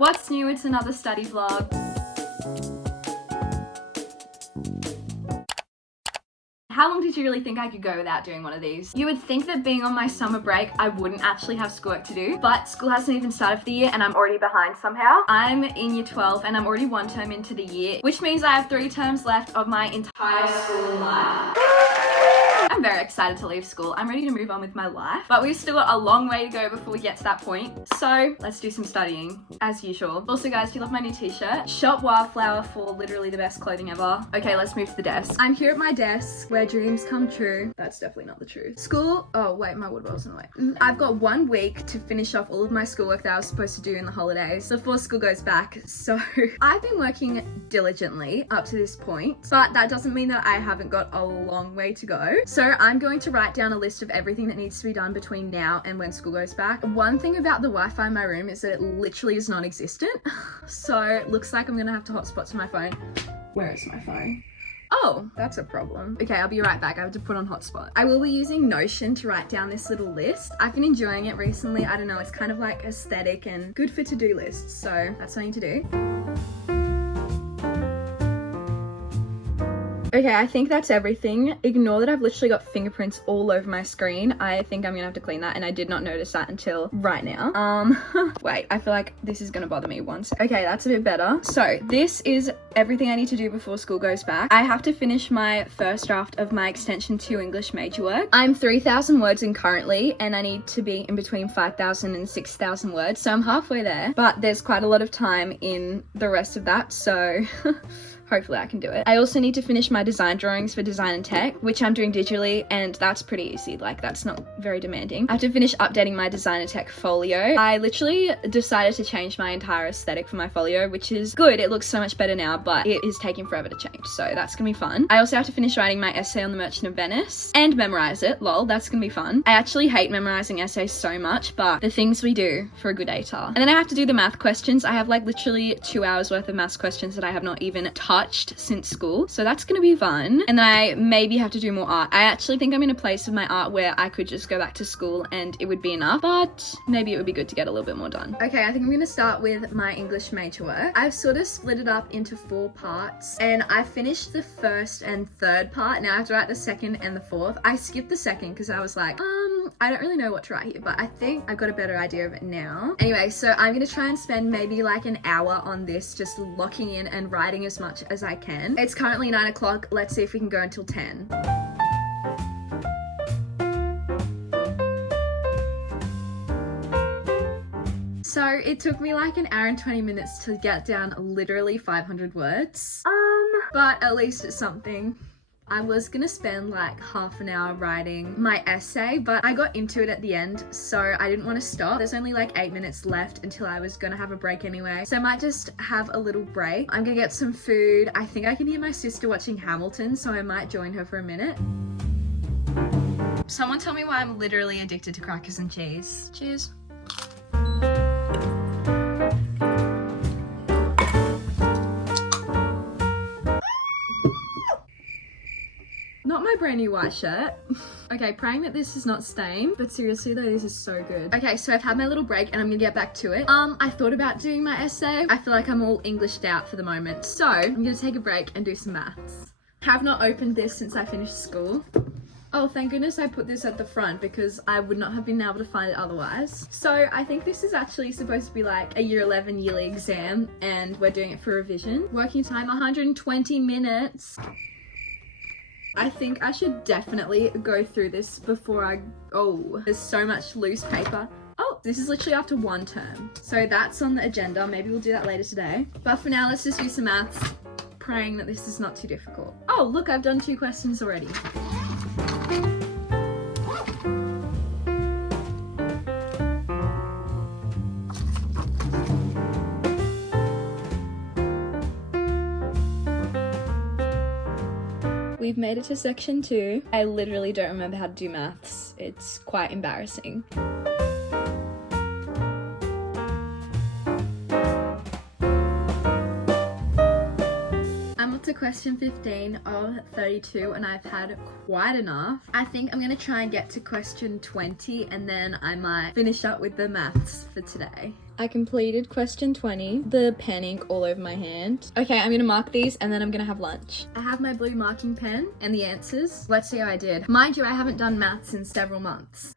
What's new? It's another study vlog. How long did you really think I could go without doing one of these? You would think that being on my summer break, I wouldn't actually have schoolwork to do, but school hasn't even started for the year and I'm already behind somehow. I'm in year 12 and I'm already one term into the year, which means I have 3 terms left of my entire schooling life. I'm very excited to leave school. I'm ready to move on with my life, but we've still got a long way to go before we get to that point. So let's do some studying as usual. Also guys, do you love my new t-shirt? Shop Wildflower for literally the best clothing ever. Okay, let's move to the desk. I'm here at my desk where dreams come true. That's definitely not the truth. School, oh wait, my water bottle's in the way. I've got 1 week to finish off all of my schoolwork that I was supposed to do in the holidays before school goes back. So I've been working diligently up to this point, but that doesn't mean that I haven't got a long way to go. So I'm going to write down a list of everything that needs to be done between now and when school goes back. One thing about the Wi-Fi in my room is that it literally is non-existent. So it looks like I'm gonna have to hotspot to my phone. Where is my phone? Oh, that's a problem. Okay, I'll be right back. I have to put on hotspot. I will be using Notion to write down this little list. I've been enjoying it recently. I don't know, it's kind of like aesthetic and good for to-do lists. So that's what I need to do. Okay, I think that's everything. Ignore that I've literally got fingerprints all over my screen. I think I'm gonna have to clean that and I did not notice that until right now. Wait, I feel like this is gonna bother me once. Okay, that's a bit better. So this is everything I need to do before school goes back. I have to finish my first draft of my extension 2 English major work. I'm 3,000 words in currently and I need to be in between 5,000 and 6,000 words. So I'm halfway there, but there's quite a lot of time in the rest of that. So hopefully I can do it. I also need to finish my design drawings for design and tech, which I'm doing digitally, and that's pretty easy. Like, that's not very demanding. I have to finish updating my design and tech folio. I literally decided to change my entire aesthetic for my folio, which is good. It looks so much better now, but it is taking forever to change. So that's gonna be fun. I also have to finish writing my essay on the Merchant of Venice and memorize it. Lol, that's gonna be fun. I actually hate memorizing essays so much, but the things we do for a good ATAR. And then I have to do the math questions. I have like literally 2 hours worth of math questions that I have not even touched since school, so that's gonna be fun. And then I maybe have to do more art. I actually think I'm in a place with my art where I could just go back to school and it would be enough, but maybe it would be good to get a little bit more done. Okay, I think I'm gonna start with my English major work. I've sort of split it up into 4 parts and I finished the first and third part. Now I have to write the second and the fourth. I skipped the second because I was like, I don't really know what to write here, but I think I've got a better idea of it now. Anyway, so I'm gonna try and spend maybe like an hour on this, just locking in and writing as much as I can. It's currently 9 o'clock. Let's see if we can go until 10. So it took me like an hour and 20 minutes to get down literally 500 words. But at least it's something. I was gonna spend like half an hour writing my essay, but I got into it at the end, so I didn't want to stop. There's only like 8 minutes left until I was gonna have a break anyway, so I might just have a little break. I'm gonna get some food. I think I can hear my sister watching Hamilton, so I might join her for a minute. Someone tell me why I'm literally addicted to crackers and cheese. Cheers. Not my brand new white shirt. Okay, praying that this is not stained, but seriously though, this is so good. Okay, so I've had my little break and I'm gonna get back to it. I thought about doing my essay. I feel like I'm all Englished out for the moment. So I'm gonna take a break and do some maths. Have not opened this since I finished school. Oh, thank goodness I put this at the front because I would not have been able to find it otherwise. So I think this is actually supposed to be like a year 11 yearly exam and we're doing it for revision. Working time 120 minutes. I think I should definitely go through this before there's so much loose paper. Oh, this is literally after 1 term. So that's on the agenda. Maybe we'll do that later today. But for now, let's just do some maths, praying that this is not too difficult. Oh, look, I've done 2 questions already. We've made it to section 2. I literally don't remember how to do maths. It's quite embarrassing. I'm up to question 15 of 32 and I've had quite enough. I think I'm gonna try and get to question 20 and then I might finish up with the maths for today. I completed question 20. The pen ink all over my hand. Okay, I'm gonna mark these and then I'm gonna have lunch. I have my blue marking pen and the answers. Let's see how I did. Mind you, I haven't done maths in several months.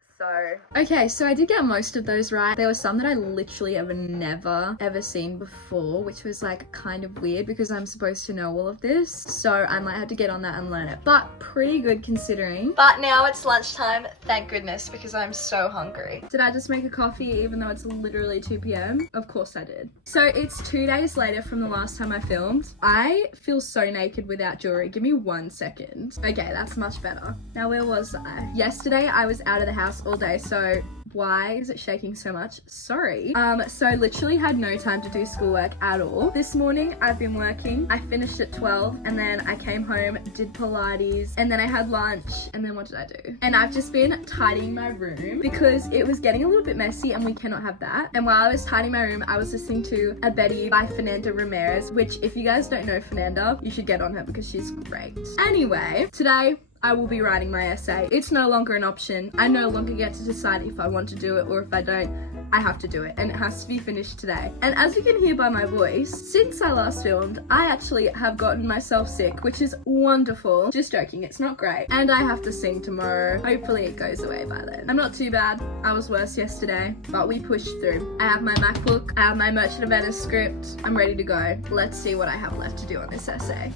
Okay, so I did get most of those right. There were some that I literally have never ever seen before, which was like kind of weird because I'm supposed to know all of this. So I might have to get on that and learn it, but pretty good considering. But now it's lunchtime, thank goodness, because I'm so hungry. Did I just make a coffee even though it's literally 2 p.m? Of course I did. So it's 2 days later from the last time I filmed. I feel so naked without jewelry. Give me 1 second. Okay, that's much better. Now where was I? Yesterday I was out of the house all day, so why is it shaking so much? Sorry. So I literally had no time to do schoolwork at all. This morning I've been working. I finished at 12 and then I came home, did Pilates, and then I had lunch, and then what did I do? And I've just been tidying my room because it was getting a little bit messy and we cannot have that. And while I was tidying my room, I was listening to A Betty by Fernanda Ramirez, which if you guys don't know Fernanda, you should get on her because she's great. Anyway, today I will be writing my essay. It's no longer an option. I no longer get to decide if I want to do it or if I don't. I have to do it and it has to be finished today. And as you can hear by my voice, since I last filmed, I actually have gotten myself sick, which is wonderful. Just joking, it's not great. And I have to sing tomorrow. Hopefully it goes away by then. I'm not too bad. I was worse yesterday, but we pushed through. I have my MacBook, I have my Merchant of Venice script. I'm ready to go. Let's see what I have left to do on this essay.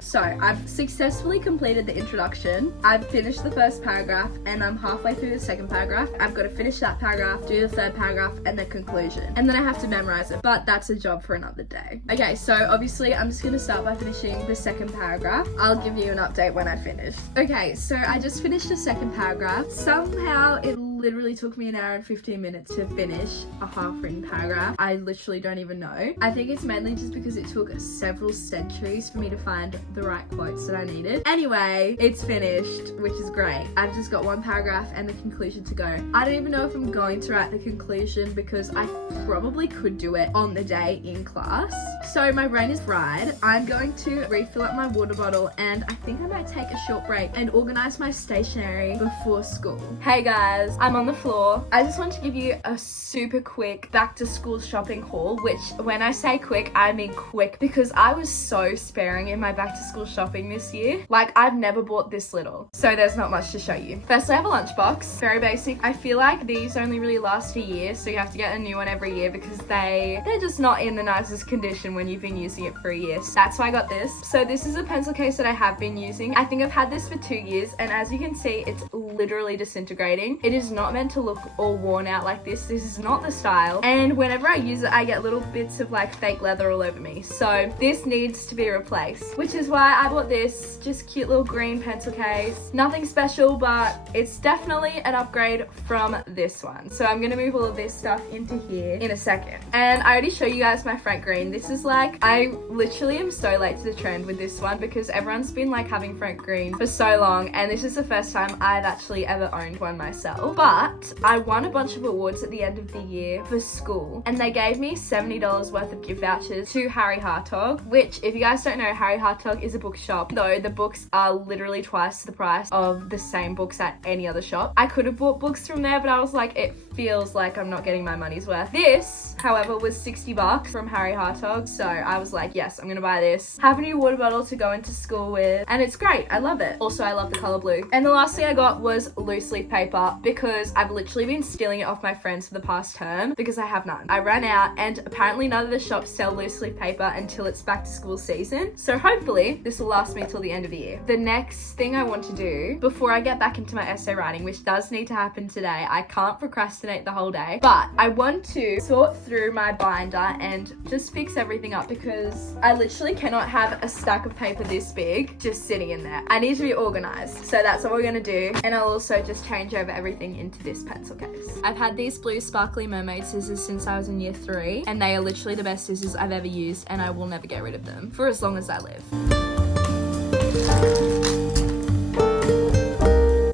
So I've successfully completed the introduction. I've finished the first paragraph and I'm halfway through the second paragraph. I've got to finish that paragraph, do the third paragraph and the conclusion. And then I have to memorize it, but that's a job for another day. Okay, so obviously I'm just gonna start by finishing the second paragraph. I'll give you an update when I finish. Okay, so I just finished the second paragraph. Somehow it literally took me 1 hour and 15 minutes to finish a half-written paragraph. I literally don't even know. I think it's mainly just because it took several centuries for me to find the right quotes that I needed. Anyway, it's finished, which is great. I've just got 1 paragraph and the conclusion to go. I don't even know if I'm going to write the conclusion because I probably could do it on the day in class. So my brain is fried. I'm going to refill up my water bottle and I think I might take a short break and organize my stationery before school. Hey guys, I'm on the floor. I just want to give you a super quick back to school shopping haul, which when I say quick, I mean quick because I was so sparing in my back to school shopping this year. Like I've never bought this little. So there's not much to show you. Firstly, I have a lunchbox, very basic. I feel like these only really last a year, so you have to get a new one every year because they're just not in the nicest condition when you've been using it for a year. So that's why I got this. So this is a pencil case that I have been using. I think I've had this for 2 years and as you can see, it's literally disintegrating. It is not meant to look all worn out like this. This is not the style. And whenever I use it, I get little bits of like fake leather all over me. So this needs to be replaced, which is why I bought this just cute little green pencil case. Nothing special, but it's definitely an upgrade from this one. So I'm gonna move all of this stuff into here in a second. And I already show you guys my Frank Green. This is like, I literally am so late to the trend with this one because everyone's been like having Frank Green for so long. And this is the first time I've actually ever owned one myself. But I won a bunch of awards at the end of the year for school and they gave me $70 worth of gift vouchers to Harry Hartog, which if you guys don't know, Harry Hartog is a bookshop, though the books are literally twice the price of the same books at any other shop. I could have bought books from there, but I was like, it feels like I'm not getting my money's worth. This, however, was $60 from Harry Hartog, so I was like, yes, I'm gonna buy this. Have a new water bottle to go into school with, and it's great. I love it. Also, I love the color blue. And the last thing I got was loose leaf paper because I've literally been stealing it off my friends for the past term because I have none. I ran out and apparently none of the shops sell loose leaf paper until it's back to school season. So hopefully this will last me till the end of the year. The next thing I want to do before I get back into my essay writing, which does need to happen today, I can't procrastinate the whole day, but I want to sort through my binder and just fix everything up because I literally cannot have a stack of paper this big just sitting in there. I need to be organized. So that's what we're gonna do. And I'll also just change over everything into this pencil case. I've had these blue sparkly mermaid scissors since I was in year 3 and they are literally the best scissors I've ever used and I will never get rid of them for as long as I live.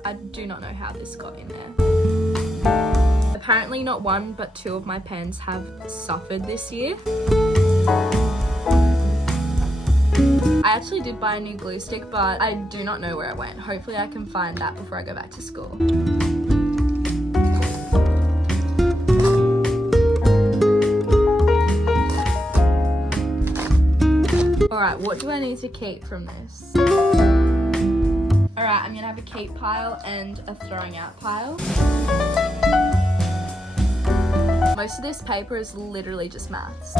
I do not know how this got in there. Apparently not 1 but 2 of my pens have suffered this year. I actually did buy a new glue stick, but I do not know where it went. Hopefully I can find that before I go back to school. Alright, what do I need to keep from this? Alright, I'm gonna have a keep pile and a throwing out pile. Most of this paper is literally just maths.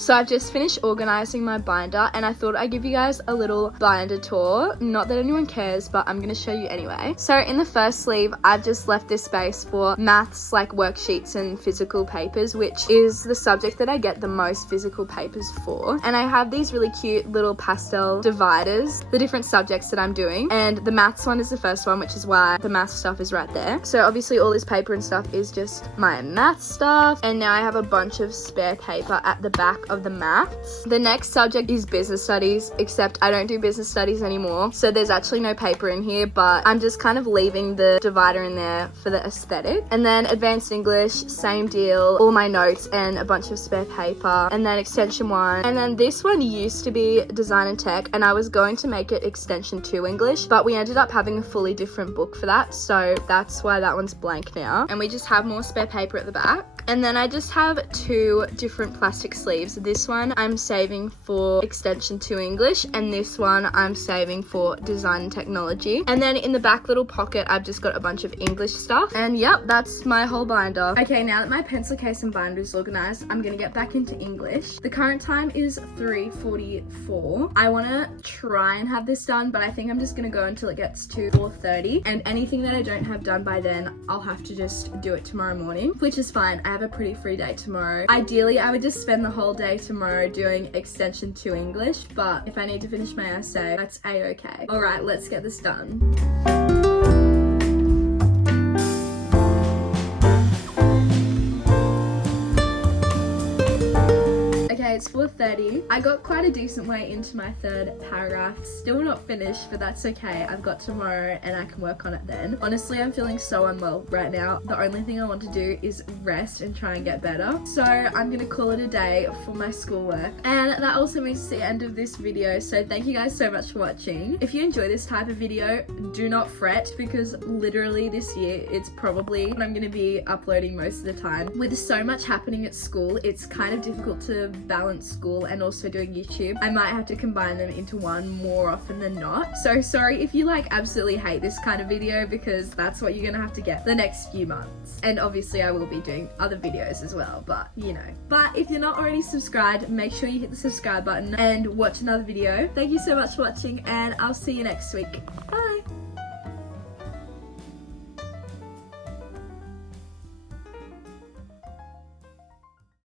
So I've just finished organising my binder and I thought I'd give you guys a little binder tour. Not that anyone cares, but I'm going to show you anyway. So in the first sleeve, I've just left this space for maths, like worksheets and physical papers, which is the subject that I get the most physical papers for. And I have these really cute little pastel dividers, the different subjects that I'm doing. And the maths one is the first one, which is why the maths stuff is right there. So obviously all this paper and stuff is just my maths stuff. And now I have a bunch of spare paper at the back of the maths. The next subject is business studies, except I don't do business studies anymore, so there's actually no paper in here, but I'm just kind of leaving the divider in there for the aesthetic. And then advanced English, same deal, all my notes and a bunch of spare paper. And then extension 1, and then this one used to be design and tech, and I was going to make it extension 2 English, but we ended up having a fully different book for that, so that's why that one's blank now. And we just have more spare paper at the back. And then I just have 2 different plastic sleeves. This one I'm saving for extension 2 English, and this one I'm saving for design and technology. And then in the back little pocket, I've just got a bunch of English stuff. And yep, that's my whole binder. Okay, now that my pencil case and binder is organized, I'm gonna get back into English. The current time is 3:44. I wanna try and have this done, but I think I'm just gonna go until it gets to 4:30. And anything that I don't have done by then, I'll have to just do it tomorrow morning, which is fine. I have a pretty free day tomorrow. Ideally, I would just spend the whole day tomorrow doing extension 2 English, but if I need to finish my essay, that's a-okay. All right, let's get this done. Okay, it's 4:30. I got quite a decent way into my 3rd paragraph. Still not finished, but that's okay. I've got tomorrow and I can work on it then. Honestly, I'm feeling so unwell right now. The only thing I want to do is rest and try and get better. So I'm gonna call it a day for my schoolwork. And that also means it's the end of this video. So thank you guys so much for watching. If you enjoy this type of video, do not fret, because literally this year, it's probably what I'm gonna be uploading most of the time. With so much happening at school, it's kind of difficult to balance school and also doing YouTube. I might have to combine them into one more often than not. So sorry if you like absolutely hate this kind of video, because that's what you're gonna have to get the next few months. And obviously I will be doing other videos as well, but you know. But if you're not already subscribed, make sure you hit the subscribe button and watch another video. Thank you so much for watching, and I'll see you next week. Bye!